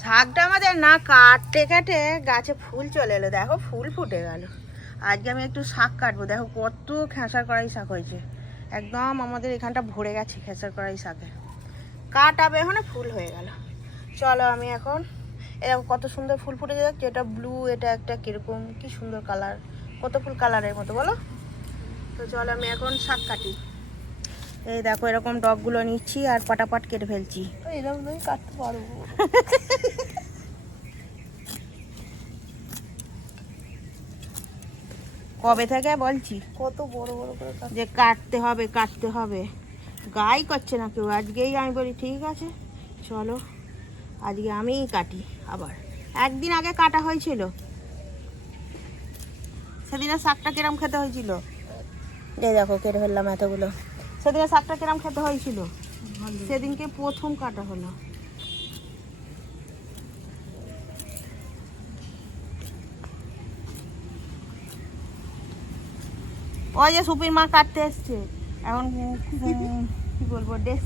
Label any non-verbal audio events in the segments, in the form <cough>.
শাকটা আমাদের না কাটতে কাটে গাছে ফুল চলে এলো। দেখো, ফুল ফুটে গেল। আজকে আমি একটু শাক কাটবো। দেখো, কত খেসার কড়াই শাক হয়েছে। একদম আমাদের এখানটা ভরে গেছে খেসার কড়াই শাকে। কাটাবে এখন ফুল হয়ে গেল। চলো আমি এখন এরকম কত সুন্দর ফুল ফুটে যাচ্ছে এটা ব্লু এটা একটা কীরকম, কি সুন্দর কালার কত ফুল কালারের মতো, বলো? তো চলো আমি এখন শাক কাটি। এই দেখো এরকম ডগগুলো নিচ্ছি আর পাটাপাট কেটে ফেলছি। এরকম কাটতে পারব। কবে থেকে বলছি? কত বড় বড় করে যে কাটতে হবে কাটতে হবে। গাই করছে না কেউ আজকেই আমি বলি ঠিক আছে চলো আজকে আমিই কাটি আবার। একদিন আগে কাটা হয়েছিল। সেদিনে শাকটা কিরম খেতে হয়েছিল? এই দেখো কেটে ফেললাম এতগুলো। সেদিনে শাকটা কিরম খেতে হয়েছিল? সেদিনকে প্রথম কাটা হলো। ওই যে সুপির মা কাটতে এসছে। এখন কি বলব, ডেস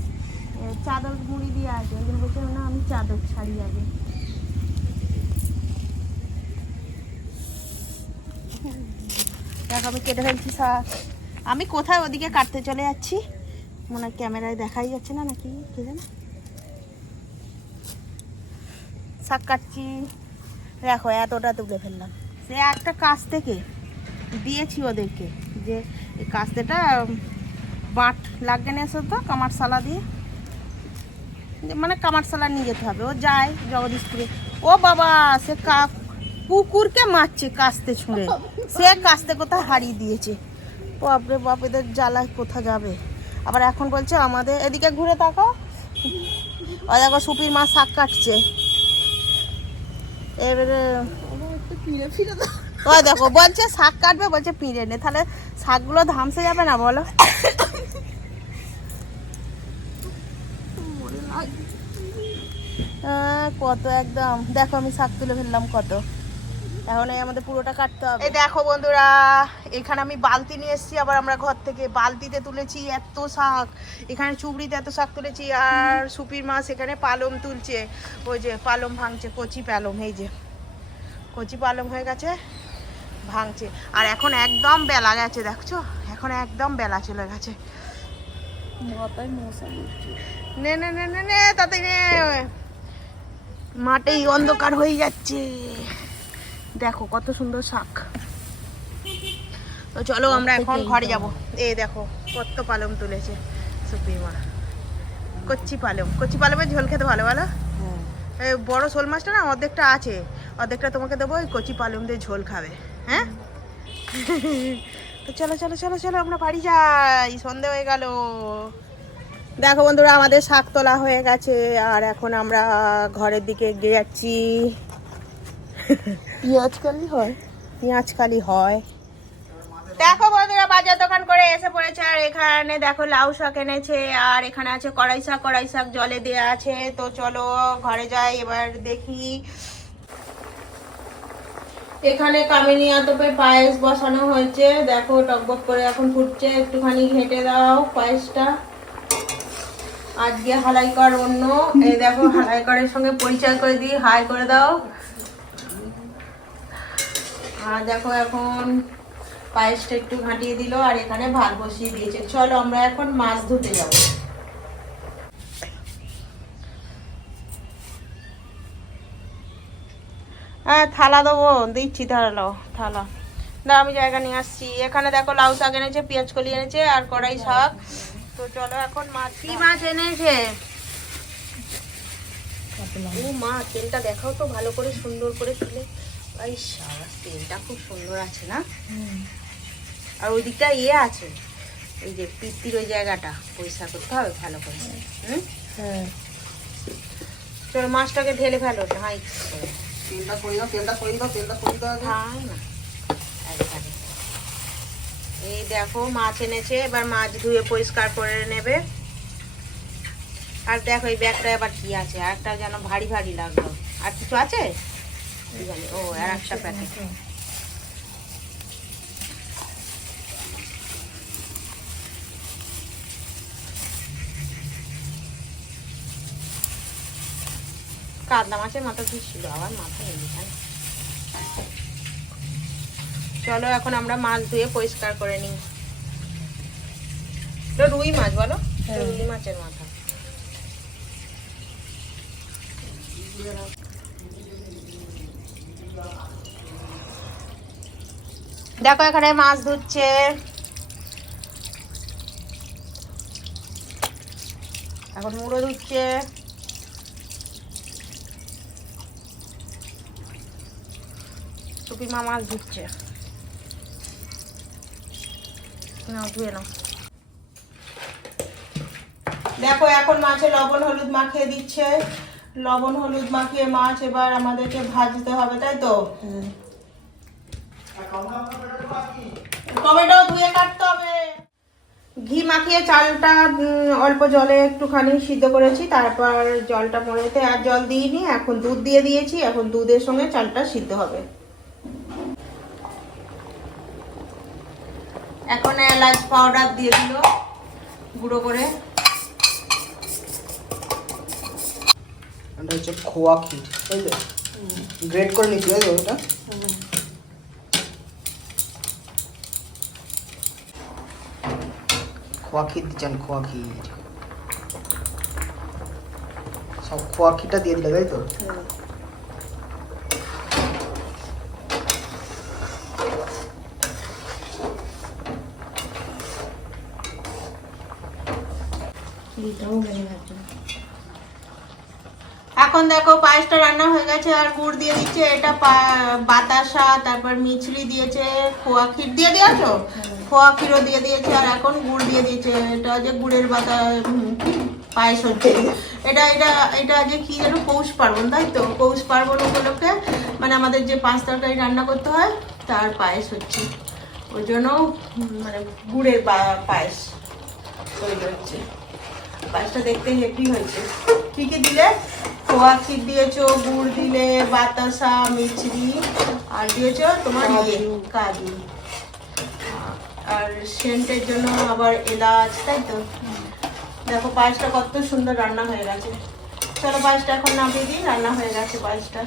চাদর মুড়ি দিয়ে আছে ওই বলছে, না, আমি চাদর ছাড়ি আগে। দেখো আমি কেটে ফেলছি শাক। আমি কোথায় ওদিকে কাটতে চলে যাচ্ছি? মনে হয় ক্যামেরায় দেখাই যাচ্ছে না নাকি? কে জানে? শাক কাটছি। দেখো, এতটা তুলে ফেললাম। সে একটা কাজ থেকে দিয়েছি ওদেরকে যে, এই কাস্তেটা বাট লাগবে না এসে তো কামার সালা দিয়ে। মানে কামার সালা নিয়ে যেতে হবে। ও যায় জগদীশপুরে ও বাবা, সে কুকুরকে মারছে কাস্তে ছুঁড়ে। সে কাস্তে কোথায় হারিয়ে দিয়েছে? বাপরে বাপ, এদের জ্বালায় কোথা যাবে? আবার এখন বলছে আমাদের, এদিকে ঘুরে তাকাও। ও দেখো সুপির মা শাক কাটছে। এবারে ওই দেখো, বলছে শাক কাটবে, বলছে পিঁড়ে নে। তাহলে শাকগুলো ধামসে যাবে না বলো? কত একদম। দেখো আমি শাক তুলে ফেললাম কত। এখন এই আমাদের পুরোটা কাটতে হবে। এই দেখো বন্ধুরা এখানে আমি বালতি নিয়ে এসেছি আবার আমরা ঘর থেকে বালতিতে তুলেছি এত শাক। এখানে চুবড়িতে এত শাক তুলেছি আর সুপির মাছ এখানে পালম তুলছে। ওই যে পালম ভাঙছে কচি পালম এই যে। কচি পালং হয়ে গেছে ভাঙছে। আর এখন একদম বেলা গেছে দেখছ? এখন একদম বেলা চলে গেছে। নে নে নে নে নে তাতে নে। মাঠেই অন্ধকার হয়ে যাচ্ছে। দেখো কত সুন্দর শাক। তো চলো আমরা এখন ঘরে যাব। এই দেখো কত পালং তুলেছে। সুপি মা কচ্চি পালং। কচ্চি পালংয়ের ঝোল খেতে ভালো ভালো হ্যাঁ। এই বড় শোল মাছটা না অর্ধেকটা আছে। অর্ধেকটা তোমাকে দেবো ওই কচি পালং দিয়ে ঝোল খাবে। হ্যাঁ? তো চলো চলো চলো চলো আমরা বাড়ি যাই। সন্ধে হয়ে গেল। দেখো বন্ধুরা আমাদের শাক তোলা হয়ে গেছে। আর এখন আমরা ঘরের দিকে এগিয়ে যাচ্ছি। পেঁয়াজ কালি হয়। পেঁয়াজকালি হয়। দেখো বন্ধুরা বাজার দোকান করে এসে পড়েছে আর এখানে দেখো লাউ শাক এনেছে আর এখানে আছে কড়াই শাক কড়াই শাক জলে দেওয়া আছে। তো চলো ঘরে যাই এবার দেখি। এখানে কামিনী আতপে পায়েস বসানো হয়েছে। দেখো টকবক করে এখন ফুটছে একটুখানি ঘেটে দাও পায়েসটা। আজকে হালাইকর অন্য এই দেখো হালাইকরের সঙ্গে পরিচয় করে দিই। হাই করে দাও। দেখো এখন পায়েসটা একটু ঘাঁটিয়ে দিল আর এখানে ভাত বসিয়ে দিয়েছে। চলো আমরা এখন মাছ ধুতে যাব। হ্যাঁ থালা দেবো দিচ্ছি তাহলে থালা। না আমি জায়গা নিয়ে আসছি। এখানে দেখো লাউ শাক এনেছে পেঁয়াজ কলি এনেছে আর কড়াই শাক। তো চলো এখন মাছ কি মাছ এনেছে? ও মা তেলটা দেখাও তো ভালো করে সুন্দর করে তুলে। এই সাবাস তেলটা খুব সুন্দর আছে না? আর ওই দিকটা ইয়ে আছে ওই যে পিত্তির ওই জায়গাটা পরিষ্কার করতে হবে ভালো করে হুম। হ্যাঁ। চলো মাছটাকে ঢেলে ফেলো হাই তেলটা করে দাও তেলটা করে দাও তেলটা করে দাও আগে। না। একবারে। এই দেখো মাছ এনেছে এবার মাছ ধুয়ে পরিষ্কার করে নেবে। আর দেখো এই ব্যাগটা আবার কি আছে? আর একটা যেন ভারী ভারী লাগল। আর কিছু আছে? ও আর একটা প্যাকেট কাতলা মাছের মাথা ছিল আবার মাথা নেই চলো এখন আমরা মাছ ধুয়ে পরিষ্কার করে নিই। এটা রুই মাছ বলো? রুই মাছের মাথা। দেখো এখানে মাছ ধুচ্ছে এখন মুড়ো ধুচ্ছে টুপি মা মাছ ধুচ্ছে নাও ধুয়ে নাও। দেখো এখন মাছে লবণ হলুদ মাখিয়ে দিচ্ছে। লবণ হলুদ মাখিয়ে মাছ এবার আমাদেরকে ভাজতে হবে তাই তো? টমেটো ধুয়ে কাটতে হবে। ঘি মাখিয়ে চালটা অল্প জলে একটুখানি সিদ্ধ করেছি তারপর জলটা মরেতে আর জল দিইনি এখন দুধ দিয়ে দিয়েছি এখন দুধের সঙ্গে চালটা সিদ্ধ হবে। এখন এলাচ পাউডার দিয়ে দিল গুঁড়ো করে। এটা হচ্ছে খোয়া ক্ষীর তো? গ্রেড করে নিচ্ছি ওটা? খোয়া ক্ষীর দিচ্ছেন খোয়া ক্ষীর সব খোয়া দিয়ে দিলে, তাই তো? এখন দেখো পায়েসটা রান্না হয়ে গেছে, আর গুড় দিয়ে দিচ্ছে, এটা বাতাসা, তারপর মিছরি দিয়েছে খোয়া ক্ষীর দিয়ে দিয়েছ? খোয়া ক্ষীরও দিয়ে দিয়েছে আর এখন গুড় দিয়ে দিয়েছে। এটা যে গুড়ের বাতা পায়েস হচ্ছে। এটা এটা এটা যে কি যেন পৌষ পার্বণ তাই তো? পৌষ পার্বণ উপলক্ষে মানে আমাদের যে পাঁচ তরকারি রান্না করতে হয় তার পায়েস হচ্ছে। ওই জন্য মানে গুড়ের বা- পায়েস তৈরি হচ্ছে। পায়েসটা দেখতে হেভি হয়েছে। কি কি দিলে? খোয়া ক্ষীর দিয়েছ গুড় দিলে বাতাসা মিছরি আর দিয়েছ তোমার ইয়ে কাজু। আর সেন্টের জন্য আবার এলাচ, তাই তো? দেখো পায়েসটা কত সুন্দর রান্না হয়ে গেছে। চলো পায়েসটা এখন নামিয়ে দিই, রান্না হয়ে গেছে পায়েসটা।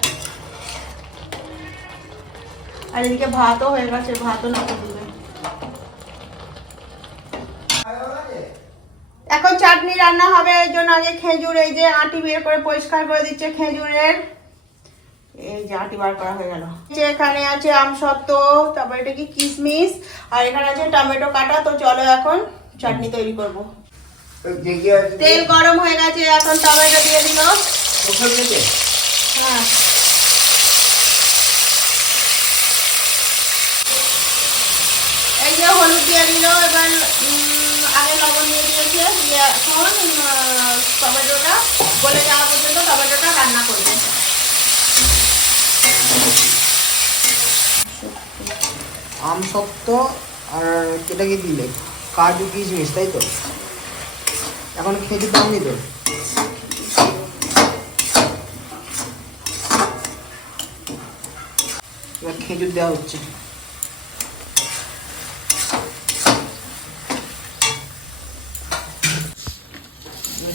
আর এদিকে ভাতও হয়ে গেছে, ভাতও নামিয়ে দিবে। এখন চাটনি রান্না হবে, এই জন্য আগে খেজুর, এই যে আটি বের করে পরিষ্কার করে দিচ্ছে খেজুরের। এই যে আটি বার করা হয়ে গেল। এখানে আছে আমসত্ত্ব তারপর এটা কি কিশমিশ আর এখানে আছে টমেটো কাটা তো চলো এখন চাটনি তৈরি করব। তেল গরম হয়ে গেছে এখন টমেটো দিয়ে দিল। হ্যাঁ। এই যে হলুদ দিয়ে দিল এবার উম, আগে লবণ দিয়ে দিয়েছে দিয়ে এখন টমেটোটা গলে যাওয়া পর্যন্ত টমেটোটা রান্না করবে। আম সত্ত্ব আর এটা কি দিলে? কাজু কিশমিশ, তাই তো? এখন খেজুর দামনি তো। এবার খেজুর দেওয়া হচ্ছে।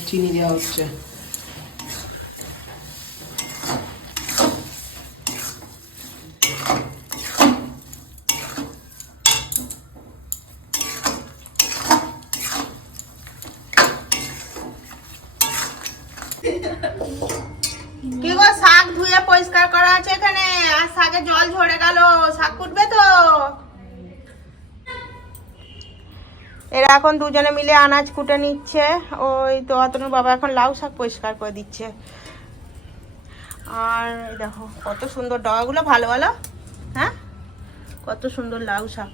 চিনি দেওয়া হচ্ছে কি গো শাক ধুয়ে পরিষ্কার করা আছে এখানে আর শাকে জল ঝরে গেল শাক কুটবে তো এরা এখন দুজনে মিলে আনাজ কুটে নিচ্ছে। ওই তো অতনুর বাবা এখন লাউ শাক পরিষ্কার করে দিচ্ছে। আর দেখো কত সুন্দর ডগাগুলো ভালো ভালো হ্যাঁ? কত সুন্দর লাউ শাক।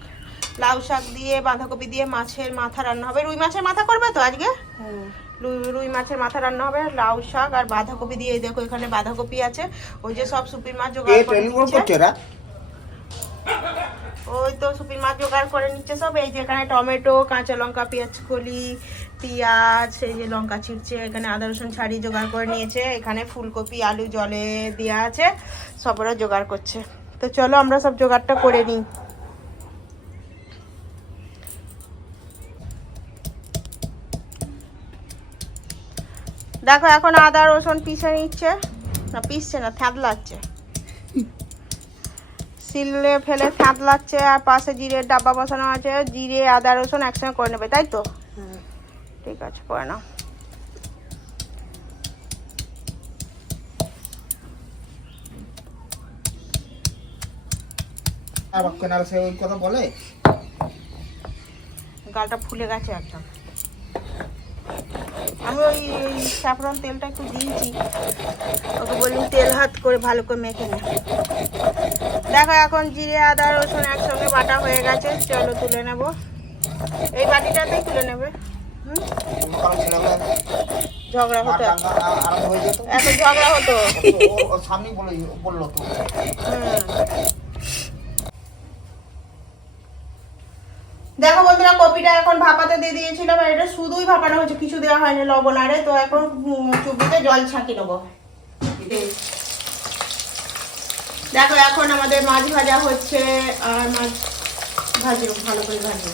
লাউ শাক দিয়ে বাঁধাকপি দিয়ে মাছের মাথা রান্না হবে। রুই মাছের মাথা করবে তো আজকে? রুই রুই মাছের মাথা রান্না হবে লাউ শাক আর বাঁধাকপি দিয়ে দেখো এখানে বাঁধাকপি আছে। ওই যে সব সুপির মাছ জোগাড় করে ওই তো সুপির মাছ জোগাড় করে নিচ্ছে সব, এই যে এখানে টমেটো, কাঁচা লঙ্কা, পেঁয়াজ কলি, পেঁয়াজ, এই যে লঙ্কা ছিঁড়ছে এখানে আদা, রসুন ছাড়ি জোগাড় করে নিয়েছে, এখানে ফুলকপি, আলু, জলে দেওয়া আছে, সব ওরা জোগাড় করছে। তো চলো আমরা সব জোগাড়টা করে নিই। দেখো, এখন আদা, রসুন পিসে নিচ্ছে। না পিসছে না থ্যাতলাচ্ছে সিলে ফেলে থ্যাতলাচ্ছে আর পাশে জিরের ডাব্বা বসানো আছে। জিরে আদা রসুন একসঙ্গে করে নেবে তাই তো? ঠিক আছে করে নাও। আর সে ওই কথা বলে? গালটা ফুলে গেছে একদম। আমি ওই ওই স্যাফরন তেলটা একটু দিয়েছি। ওকে বলি তেল হাত করে ভালো করে মেখে নে। দেখো এখন জিরে আদা রসুন একসঙ্গে বাটা হয়ে গেছে। চলো তুলে নেব। এই বাটিটাতেই তুলে নেবে। ঝগড়া হতো এখন ঝগড়া হতো। বলল তো। দেখো বন্ধুরা, কপিটা এখন ভাপাতে দিয়ে দিয়েছিলাম আর এটা শুধুই ভাপানো হচ্ছে কিছু দেওয়া হয়নি লবণ, আরে তো এখন চুবিতে জল ছাঁকি নেব। দেখো, এখন আমাদের মাছ ভাজা হচ্ছে, আর মাছ ভাজো ভালো করে ভাজো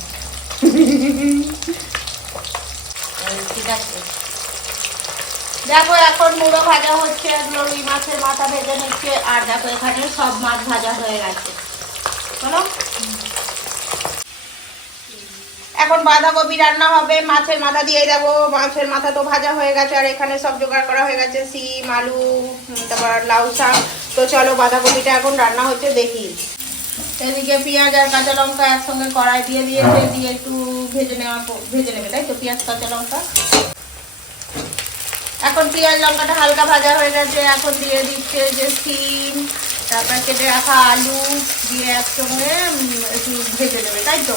ঠিক আছে দেখো, এখন মুড়ো ভাজা হচ্ছে, এগুলো রুই মাছের মাথা ভেজে নিচ্ছে, আর দেখো, এখানে সব মাছ ভাজা হয়ে গেছে। শোনো? এখন বাঁধাকপি রান্না হবে মাছের মাথা দিয়ে দেবো। মাছের মাথা তো ভাজা হয়ে গেছে আর এখানে সব জোগাড় করা হয়ে গেছে সিম আলু তারপর লাউ শাক। তো চলো বাঁধাকপিটা এখন রান্না হচ্ছে দেখি। এদিকে পেঁয়াজ আর কাঁচা লঙ্কা একসঙ্গে কড়াই দিয়ে দিয়েছে দিয়ে একটু ভেজে নেওয়া ভেজে নেবে তাই তো? পেঁয়াজ কাঁচা লঙ্কা। এখন পেঁয়াজ লঙ্কাটা হালকা ভাজা হয়ে গেছে এখন দিয়ে দিচ্ছে যে সিম তারপর কেটে রাখা আলু দিয়ে একসঙ্গে একটু ভেজে নেবে তাই তো?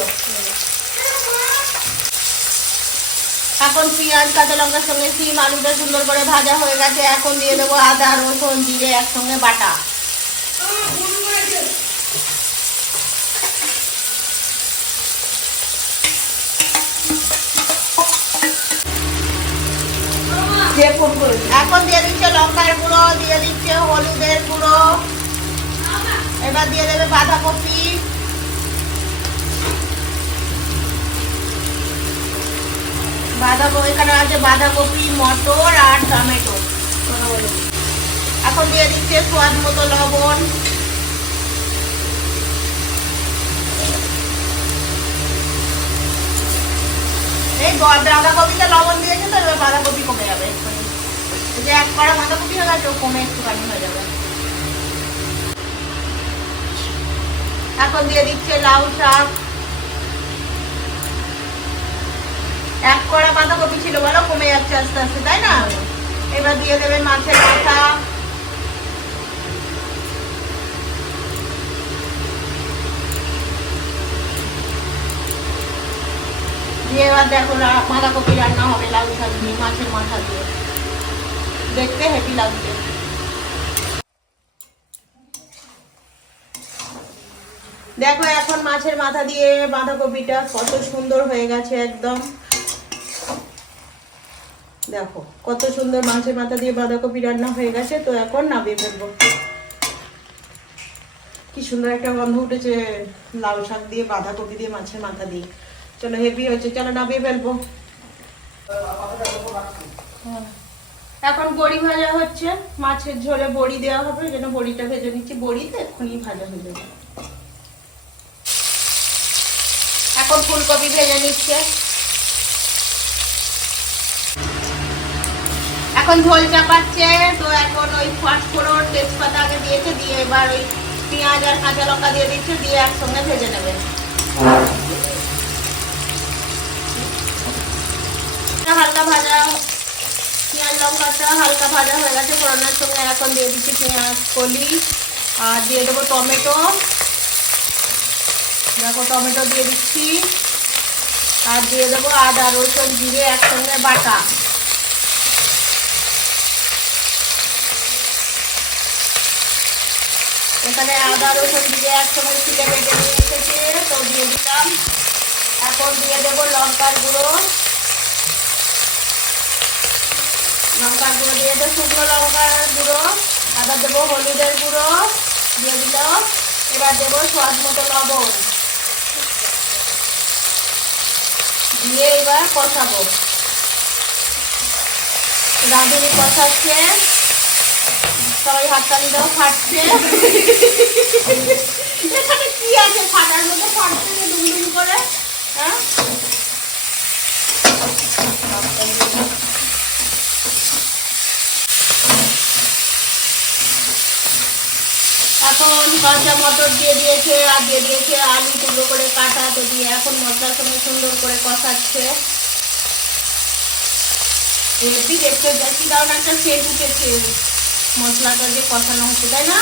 এখন পেঁয়াজ কাঁচা লঙ্কার সঙ্গে সিম আলুটা সুন্দর করে ভাজা হয়ে গেছে। এখন দিয়ে দেবো আদা রসুন জিরে একসঙ্গে বাটা। এখন দিয়ে দিচ্ছে লঙ্কার গুঁড়ো দিয়ে দিচ্ছে হলুদের গুঁড়ো। এবার দিয়ে দেবে বাঁধাকপি। বাঁধাকপি, এখানে আছে বাঁধাকপি, মটর আর টমেটো। এখন দিয়ে দিচ্ছে স্বাদ মতো লবণ। এই বাঁধাকপিতে লবণ দিয়েছে তো, এবার বাঁধাকপি কমে যাবে। যে এক কড়া বাঁধাকপি হয়ে গেছে কমে একটুখানি হয়ে যাবে। এখন দিয়ে দিচ্ছে লাউ শাক। এক কড়া বাঁধাকপি ছিল বলো, কমে যাচ্ছে আস্তে আস্তে, তাই না? এবার দিয়ে দেবে মাছের মাথা দিয়ে এবার দেখো বাঁধাকপি রান্না হবে লাউ মাছের মাথা দিয়ে। দেখতে হেভি লাগছে। দেখো এখন মাছের মাথা দিয়ে বাঁধাকপিটা কত সুন্দর হয়ে গেছে একদম। দেখো, কত সুন্দর মাছের মাথা দিয়ে বাঁধাকপি রান্না হয়ে গেছে, তো এখন নামিয়ে ফেলব। কি সুন্দর একটা গন্ধ উঠেছে লাল শাক দিয়ে, বাঁধাকপি দিয়ে, মাছের মাথা দিয়ে। চলো, হেভি হয়েছে, চলো নামিয়ে ফেলব। হ্যাঁ। এখন বড়ি ভাজা হচ্ছে, মাছের ঝোলে বড়ি দেওয়া হবে যেন বড়িটা ভেজে নিচ্ছি। বড়িতে এক্ষুনি ভাজা হয়ে যাবে। এখন ফুলকপি ভেজে নিচ্ছে। এখন ঝোল চাপাচ্ছে, তো এখন ওই পাঁচফোড়ন তেজপাতা আগে দিয়েছে, দিয়ে এবার ওই পেঁয়াজ আর কাঁচা লঙ্কা দিয়ে দিচ্ছে, দিয়ে একসঙ্গে ভেজে নেবে। হালকা ভাজা, পেঁয়াজ লঙ্কাটা হালকা ভাজা হয়ে গেছে, ফোড়নের সঙ্গে এখন দিয়ে দিচ্ছি পেঁয়াজ, কলি, আর দিয়ে দেবো টমেটো। দেখো টমেটো দিয়ে দিচ্ছি। আর দিয়ে দেবো আদা, রসুন, জিরে, একসঙ্গে বাটা। এখানে আদা, রসুন জিরে একসঙ্গে ছিলে বেটে নিয়ে এসেছে তো দিয়ে দিলাম। এখন দিয়ে দেবো লঙ্কার গুঁড়ো। লঙ্কার গুঁড়ো দিয়ে দেবো, শুকনো লঙ্কার গুঁড়ো। আবার দেবো, হলুদের গুঁড়ো দিয়ে দিলাম। এবার দেবো স্বাদ মতো লবণ। দিয়ে এবার কষাবো। রাঁধুনি কষাচ্ছে। সবাই হাততালি দাও, ফাটছে। এখানে কি আছে? ফাটার মতো ফাটছে না করে হ্যাঁ? এখন কাঁচা মটর দিয়ে দিয়েছে, আর দিয়ে দিয়েছে আলু টুকরো করে কাটা তো দিয়ে এখন মশলার সঙ্গে সুন্দর করে কষাচ্ছে। হেভি দেখতে দেখি দারুণ একটা সেট উঠেছে মশলাটা যে কষানো হচ্ছে, তাই না?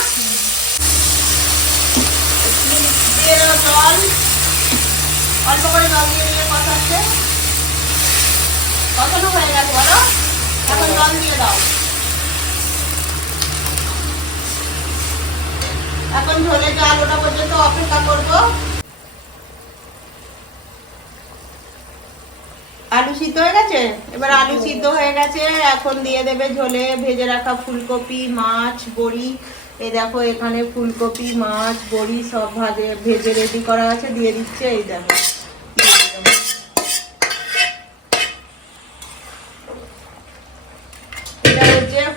জল। অল্প করে জল দিয়ে দিয়ে কষাচ্ছে কষানো হয়ে গেছে বলো? এখন জল দিয়ে দাও। এখন ঝোলে জল ওটা পর্যন্ত অপেক্ষা করব। আলু সিদ্ধ হয়ে গেছে? এবার আলু সিদ্ধ হয়ে গেছে, এখন দিয়ে দেবে ঝোলে ভেজে রাখা ফুলকপি, মাছ, বড়ি। এই দেখো, এখানে ফুলকপি, মাছ, বড়ি সব ভাজে, ভেজে রেডি করা আছে, দিয়ে দিচ্ছে, এই দেখো।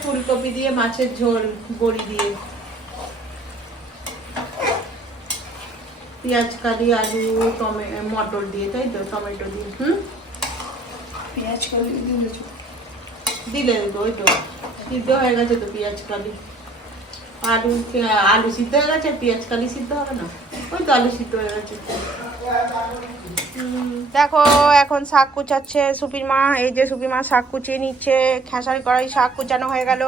ফুলকপি দিয়ে, মাছের ঝোল, বড়ি দিয়ে। পেঁয়াজ কালি, আলু, টমে, মটর দিয়ে, তাই তো? টমেটো দিয়ে। হুম? পেঁয়াজ দিয়েছ? দিলে তো ওই তো। সিদ্ধ হয়ে গেছে তো পেঁয়াজ কালি। আলু আলু সিদ্ধ হয়ে গেছে পেঁয়াজ কালি সিদ্ধ হবে না? ওই তো আলু সিদ্ধ হয়ে গেছে। দেখো এখন শাক কুচাচ্ছে সুপির মা। এই যে সুপির মা শাক কুচিয়ে নিচ্ছে খেসারি কড়াই শাক কুচানো হয়ে গেল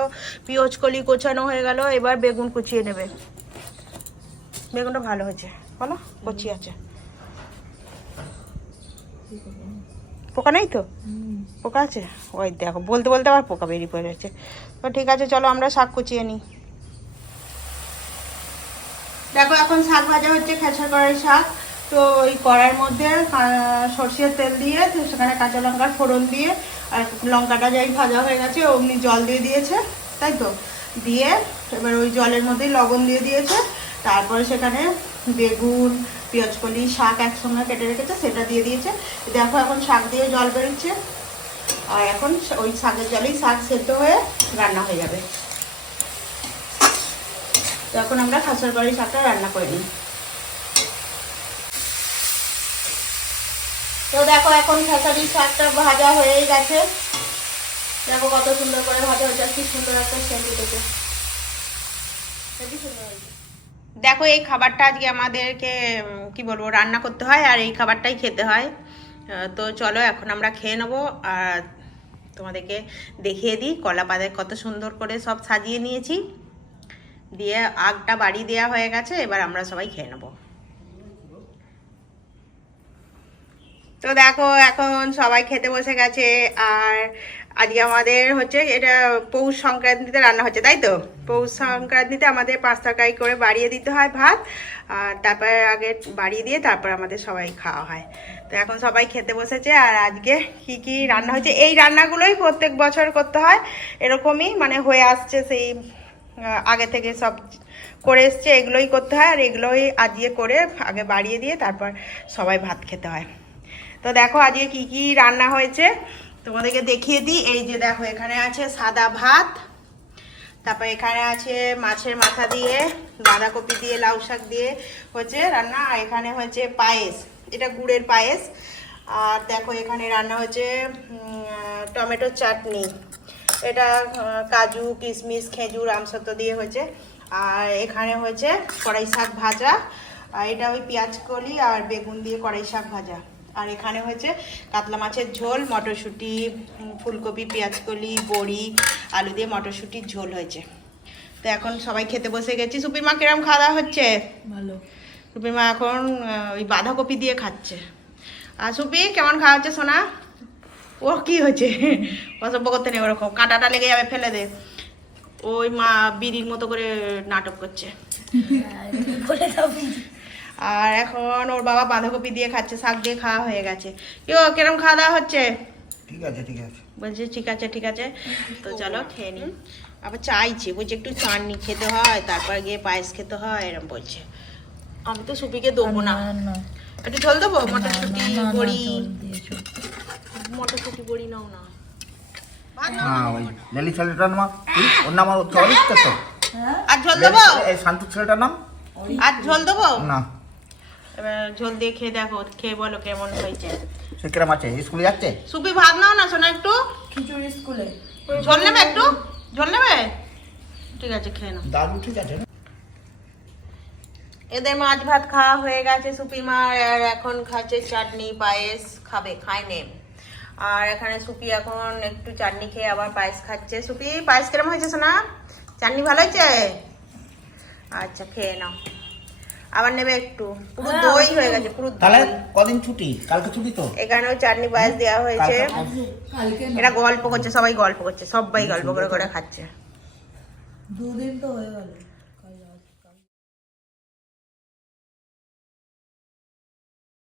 পিঁয়াজ কলি কোচানো হয়ে গেল এবার বেগুন কুচিয়ে নেবে। বেগুনটা ভালো হয়েছে বলো কচি আছে। পোকা নেই তো? পোকা আছে? ওই দেখো, বলতে বলতে আবার পোকা বেরিয়ে পড়েছে তো ঠিক আছে, চলো আমরা শাক কুচিয়ে নিই। দেখো, এখন শাক ভাজা হচ্ছে খেঁচা কড়াই শাক। তো ওই কড়াইয়ের মধ্যে সর্ষের তেল দিয়ে সেখানে কাঁচা লঙ্কার ফোড়ন দিয়ে, আর লঙ্কাটা যাই ভাজা হয়ে গেছে, অমনি জল দিয়ে দিয়েছে, তাই তো? দিয়ে, এবার ওই জলের মধ্যেই লবণ দিয়ে দিয়েছে। তারপরে সেখানে বেগুন পেঁয়াজকলি শাক একসঙ্গে কেটে রেখেছে, সেটা দিয়ে দিয়েছে। দেখো এখন শাক দিয়ে জল বেরোচ্ছে। আর এখন ওই শাকের জলেই শাক সেদ্ধ হয়ে রান্না হয়ে যাবে। এখন আমরা খাসের বাড়ি শাকটা রান্না করে নিই। তো দেখো এখন খেসারি শাকটা ভাজা হয়েই গেছে। দেখো কত সুন্দর করে ভাজা হয়েছে কি সুন্দর একটা সেন্ট হেবি সুন্দর হয়েছে। দেখো, এই খাবারটা আজকে আমাদেরকে কি বলব, রান্না করতে হয় আর এই খাবারটাই খেতে হয়। তো চলো, এখন আমরা খেয়ে নেব আর তোমাদেরকে দেখিয়ে দিই। কলা পাতায় কত সুন্দর করে সব সাজিয়ে নিয়েছি। দিয়ে আগটা বাড়ি দেওয়া হয়ে গেছে, এবার আমরা সবাই খেয়ে নেব। তো দেখো, এখন সবাই খেতে বসে গেছে। আর আজকে আমাদের হচ্ছে এটা পৌষ সংক্রান্তিতে রান্না হচ্ছে, তাই তো? পৌষ সংক্রান্তিতে আমাদের পাঁচ তরকারি করে বাড়িয়ে দিতে হয় ভাত, আর তারপরে আগে বাড়িয়ে দিয়ে তারপর আমাদের সবাই খাওয়া হয়। তো এখন সবাই খেতে বসেছে, আর আজকে কি কি রান্না হচ্ছে? এই রান্নাগুলোই প্রত্যেক বছর করতে হয়, এরকমই মানে হয়ে আসছে সেই আগে থেকে সব করে এসছে, এগুলোই করতে হয়, আর এগুলোই আজকে করে আগে বাড়িয়ে দিয়ে তারপর সবাই ভাত খেতে হয়। তো দেখো আজকে কি কি রান্না হয়েছে তোমাদেরকে দেখিয়ে দিই, এই যে দেখো এখানে আছে সাদা ভাত, তারপর এখানে আছে মাছের মাথা দিয়ে, বাঁধাকপি দিয়ে, লাউ শাক দিয়ে হচ্ছে রান্না, আর এখানে হচ্ছে পায়েস, এটা গুড়ের পায়েস, আর দেখো এখানে রান্না হচ্ছে টমেটোর চাটনি, এটা কাজু, কিশমিশ, খেজুর, আমসত্ব দিয়ে হয়েছে আর এখানে হয়েছে কড়াই শাক ভাজা, আর এটা ওই পেঁয়াজ কলি আর বেগুন দিয়ে কড়াই শাক ভাজা। আর এখানে হয়েছে কাতলা মাছের ঝোল মটরশুঁটি ফুলকপি পেঁয়াজকলি বড়ি আলু দিয়ে মটরশুঁটির ঝোল হয়েছে। তো এখন সবাই খেতে বসে গেছি। সুপির মা কিরম খাওয়া দাওয়া হচ্ছে? ভালো। সুপির মা এখন ওই বাঁধাকপি দিয়ে খাচ্ছে। আর সুপি কেমন খাওয়া হচ্ছে সোনা? ও কি হয়েছে? অসভ্য করতে নেই ওরকম। কাঁটাটা লেগে যাবে ফেলে দে। ওই মা বিড়ির মতো করে নাটক করছে। <laughs> আর এখন ওর বাবা বাঁধাকপি দিয়ে খাচ্ছে শাক দিয়ে খাওয়া হয়ে গেছে। কি ও কিরম খাওয়া দাওয়া হচ্ছে? ঠিক আছে ঠিক আছে। বলছে ঠিক আছে ঠিক আছে তো চলো খেয়ে নি আবার চাইছে বলছে একটু চাটনি খেতে হয় তারপর গিয়ে পায়েস খেতে হয় এরকম বলছে। আমি তো সুপিকে দেবো না। একটু ঝোল দেবো? মটরশুঁটি বড়ি? মটরশুঁটি বড়ি নাও না। হ্যাঁ লেলি ছেলেটার নাম ওর নাম তো? আর ঝোল দেবো? এই ছেলেটার নাম? আর ঝোল দেবো? না। এবার ঝোল দিয়ে খেয়ে দেখো খেয়ে বলো কেমন হয়েছে। সে কিরম আছে? স্কুলে যাচ্ছে? সুপি ভাত নাও না শোনা একটু। খিচুড়ি স্কুলে। ঝোল নেবে একটু? ঝোল নেবে? ঠিক আছে খেয়ে নাও। দাদু ঠিক আছে এদের মাছ ভাত খাওয়া হয়ে গেছে সুপি মার আর এখন খাচ্ছে চাটনি পায়েস খাবে খায় নে। আর এখানে সুপি এখন একটু চাটনি খেয়ে আবার পায়েস খাচ্ছে। সুপি পায়েস কিরম হয়েছে সোনা? চাটনি ভালো হয়েছে? আচ্ছা খেয়ে নাও। আবার নেবে একটু। পুরো দই হয়ে গেছে পুরো তাহলে কদিন ছুটি? কালকে ছুটি তো। এখানেও চাটনি পায়েস দেওয়া হয়েছে। এরা গল্প করছে সবাই গল্প করছে সবাই গল্প করে করে খাচ্ছে। দুদিন তো হয়ে গেল।